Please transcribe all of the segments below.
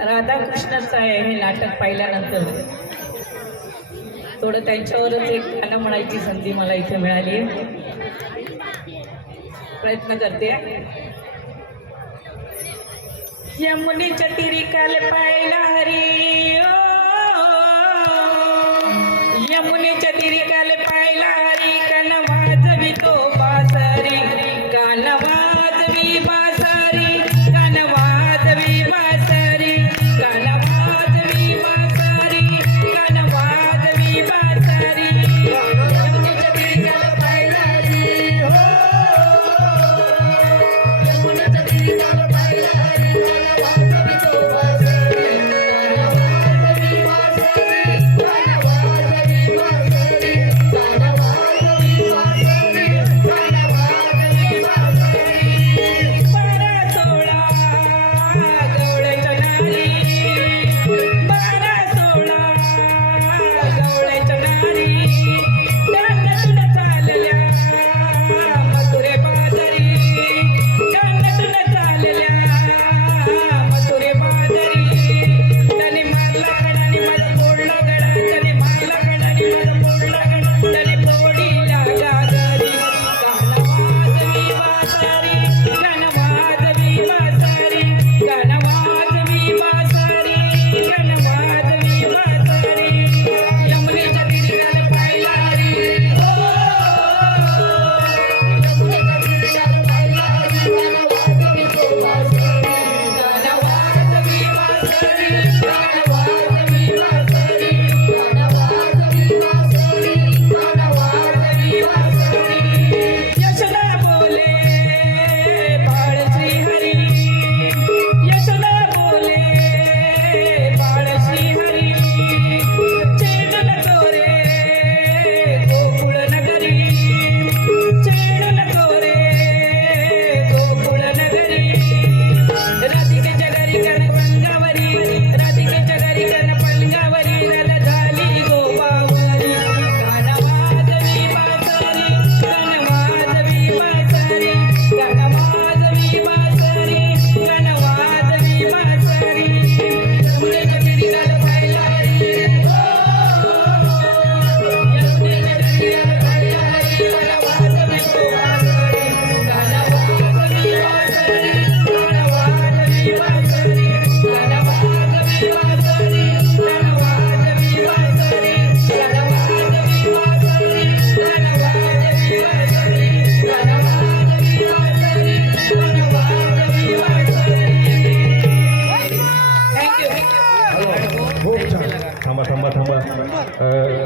राधाकृष्णाचं आहे हे नाटक पाहिल्यानंतर. थोडं त्यांच्यावरच एक गाणं म्हणायची संधी मला इथे मिळाली प्रयत्न करते. यमुनी तिरी काल पाहिला हरी. ओ. यमुनी तिरी काल पाहिला Yeah.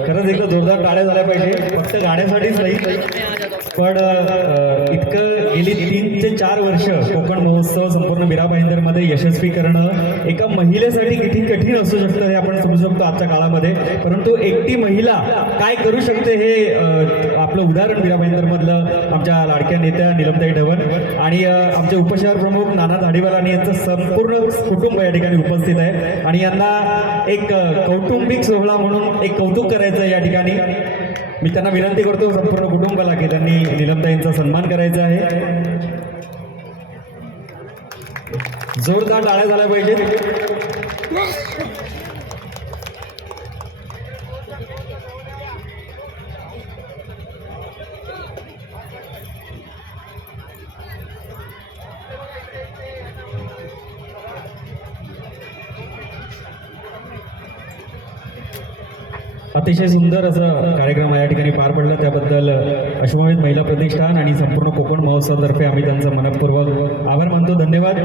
खरंच एकदा जोरदार टाळ्या झाल्या पाहिजे. फक्त गाण्यासाठीच नाही पण इतकं गेली तीन ते चार वर्ष कोकण महोत्सव संपूर्ण मीरा भाईंदरमध्ये यशस्वी करणं एका महिलेसाठी किती कठीण असू शकतं हे आपण समजू शकतो आजच्या काळामध्ये. परंतु एकटी महिला काय करू शकते हे आपलं उदाहरण मीरा आमच्या लाडक्या नेत्या निलमताई ढवण आणि आमचे उपशहर प्रमुख नाना धाडीवाल आणि यांचं संपूर्ण कुटुंब या ठिकाणी उपस्थित आहे. आणि यांना एक कौटुंबिक सोहळा म्हणून एक कौतुक करायचं आहे या ठिकाणी. मी त्यांना विनंती करतो संपूर्ण कुटुंबाला की त्यांनी निलमताईंचा सन्मान करायचा आहे. जोरदार टाळ्या झाल्या पाहिजेत. अतिशय सुंदर असं कार्यक्रम या ठिकाणी पार पडला. त्याबद्दल अश्वमेध महिला प्रतिष्ठान आणि संपूर्ण कोकण महोत्सवातर्फे आम्ही त्यांचा मनपूर्वक आभार मानतो. धन्यवाद.